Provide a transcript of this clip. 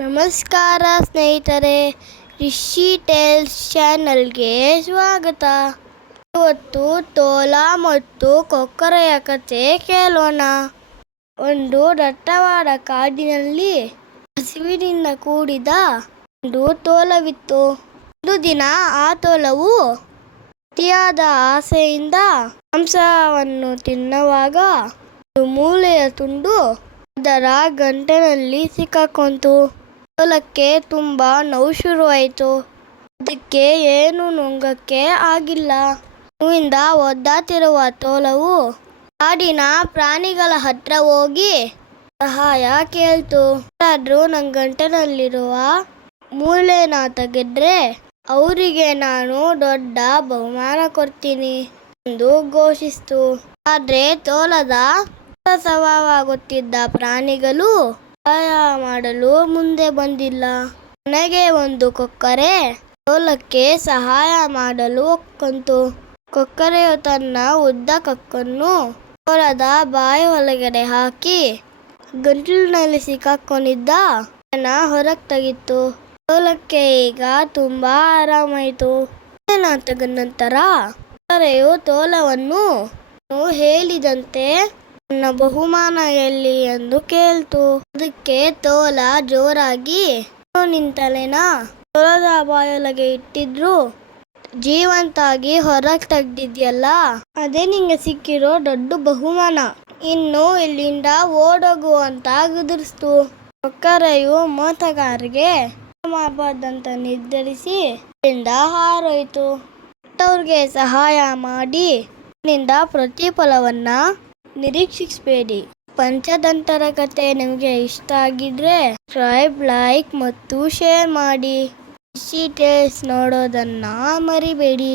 ನಮಸ್ಕಾರ ಸ್ನೇಹಿತರೆ, ರಿಷಿ ಟೇಲ್ಸ್ ಚಾನಲ್ಗೆ ಸ್ವಾಗತ. ಇವತ್ತು ತೋಳ ಮತ್ತು ಕೊಕ್ಕರೆಯ ಕಥೆ ಕೇಳೋಣ. ಒಂದು ದಟ್ಟವಾದ ಕಾಡಿನಲ್ಲಿ ಹಸಿವಿನಿಂದ ಕೂಡಿದ ಒಂದು ತೋಳವಿತ್ತು. ಒಂದು ದಿನ ಆ ತೋಳವು ಅತಿಯಾದ ಆಸೆಯಿಂದ ಮಾಂಸವನ್ನು ತಿನ್ನುವಾಗ ಒಂದು ಮೂಳೆಯ ತುಂಡು ಅದರ ಗಂಟಲಿನಲ್ಲಿ ಸಿಕ್ಕಾಕೊಂತು. ತೋಳಕ್ಕೆ ತುಂಬಾ ನೋವು ಶುರುವಾಯಿತು. ಅದಕ್ಕೆ ಏನು ನುಂಗಕ್ಕೆ ಆಗಿಲ್ಲ. ನೋವಿಂದ ಒದ್ದಾಡ್ತಿರುವ ತೋಳವು ಕಾಡಿನ ಪ್ರಾಣಿಗಳ ಹತ್ರ ಹೋಗಿ ಸಹಾಯ ಕೇಳ್ತು. ಯಾರಾದ್ರೂ ನನ್ನ ಗಂಟಲಿನಲ್ಲಿರುವ ಮೂಳೆನ ತೆಗೆದ್ರೆ ಅವರಿಗೆ ನಾನು ದೊಡ್ಡ ಬಹುಮಾನ ಕೊಡ್ತೀನಿ ಎಂದು ಘೋಷಿಸಿತು. ಆದ್ರೆ ತೋಳದ ಸ್ವಭಾವಗೊತ್ತಿದ್ದ ಪ್ರಾಣಿಗಳು ಸಹಾಯ ಮಾಡಲು ಮುಂದೆ ಬಂದಿಲ್ಲ. ಕೊನೆಗೆ ಒಂದು ಕೊಕ್ಕರೆ ತೋಳಕ್ಕೆ ಸಹಾಯ ಮಾಡಲು ಒಪ್ಕೊಂತು. ಕೊಕ್ಕರೆಯು ತನ್ನ ಉದ್ದ ಕೊಕ್ಕನ್ನು ತೋಳದ ಬಾಯಿ ಒಳಗಡೆ ಹಾಕಿ ಗಂಟಲಿನಲ್ಲಿ ಸಿಕ್ಕಾಕೊಂಡಿದ್ದ ಹೊರಗೆ ತೆಗಿತು. ತೋಳಕ್ಕೆ ಈಗ ತುಂಬಾ ಆರಾಮಾಯಿತು. ತೆಗೆದ ನಂತರ ಕೊಕ್ಕರೆಯು ತೋಳವನ್ನು ಹೇಳಿದಂತೆ ನನ್ನ ಬಹುಮಾನ ಎಲ್ಲಿ ಎಂದು ಕೇಳ್ತು. ಅದಕ್ಕೆ ತೋಳ ಜೋರಾಗಿ ನಿಂತಲೆನ ತೋಳದ ಬಾಯೊಳಗೆ ಇಟ್ಟಿದ್ರು ಜೀವಂತಾಗಿ ಹೊರಗೆ ತೆಗ್ದಿದ್ಯಲ್ಲ, ಅದೇ ನಿಂಗೆ ಸಿಕ್ಕಿರೋ ದೊಡ್ಡ ಬಹುಮಾನ. ಇನ್ನು ಇಲ್ಲಿಂದ ಓಡೋಗು ಅಂತ ಗದರಿಸ್ತು. ಕೊಕ್ಕರೆಯು ಮೋಸಗಾರರಿಗೆ ಮಾಡಬಾರ್ದಂತ ನಿರ್ಧರಿಸಿ ಅಲ್ಲಿಂದ ಹಾರೋಯ್ತು. ಅವ್ರಿಗೆ ಸಹಾಯ ಮಾಡಿ ನಿಂದ ಪ್ರತಿಫಲವನ್ನ ನಿರೀಕ್ಷಿಸಬೇಡಿ. ಪಂಚತಂತ್ರ ಕಥೆ ನಿಮಗೆ ಇಷ್ಟ ಆಗಿದ್ರೆ ಸಬ್ಸ್ಕ್ರೈಬ್, ಲೈಕ್ ಮತ್ತು ಶೇರ್ ಮಾಡಿ. ರಿಷಿ ಟೇಲ್ಸ್ ನೋಡೋದನ್ನ ಮರಿಬೇಡಿ.